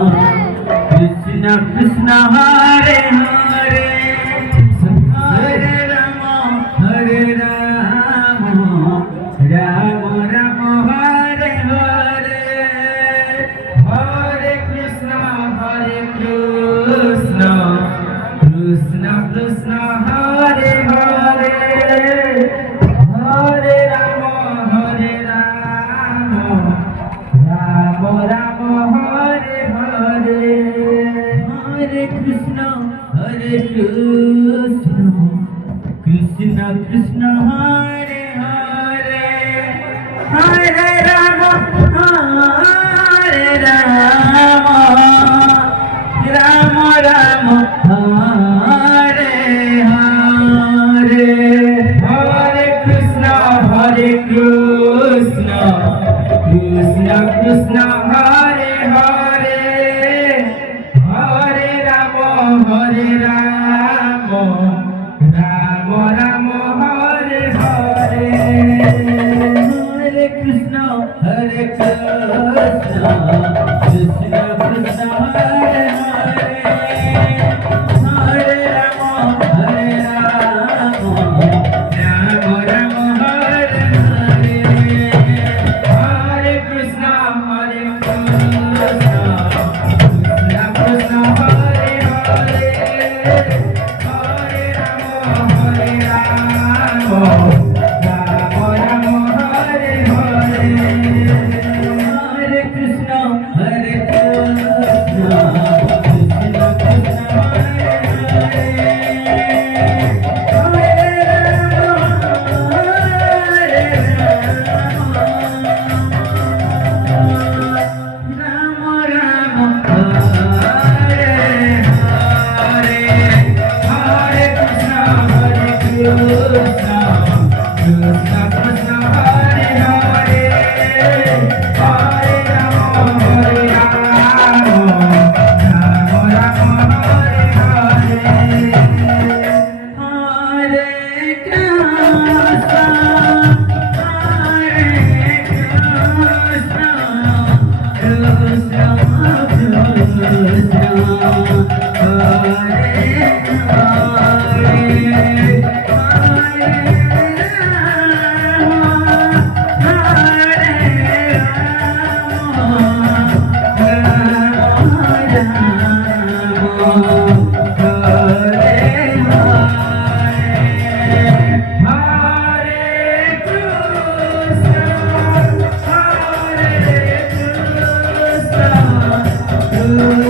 Krishna Krishna Hare Hare Hare Rama Hare Rama Rama Rama Hare Hare Hare Krishna Krishna Krishna Hare Hare Hare Rama Hare Rama Rama Rama Hare Hare Hare Krishna Krishna Krishna Hare Hare Hare Rama Hare Rama Rama Rama Hare Hare Hare Krishna Krishna Krishna Hare Hare Hare Rama Hare Rama Rama Rama Hare Hare Hare Krishna Krishna Krishna Hare Hare Hare Rama Hare Rama Rama Rama Hare Hare Hare Krishna Krishna Krishna Hare Hare Hare Rama Hare Rama Rama Rama Hare Hare Hare Krishna Krishna Krishna Krishna Hare Hare Hare Rama Rama Hare Hare Hare Krishna Krishna Krishna Krishna Hare Hare Hare Rama Hare Rama Rama Rama Hare Hare Hare Krishna Krishna Krishna Hare Krishna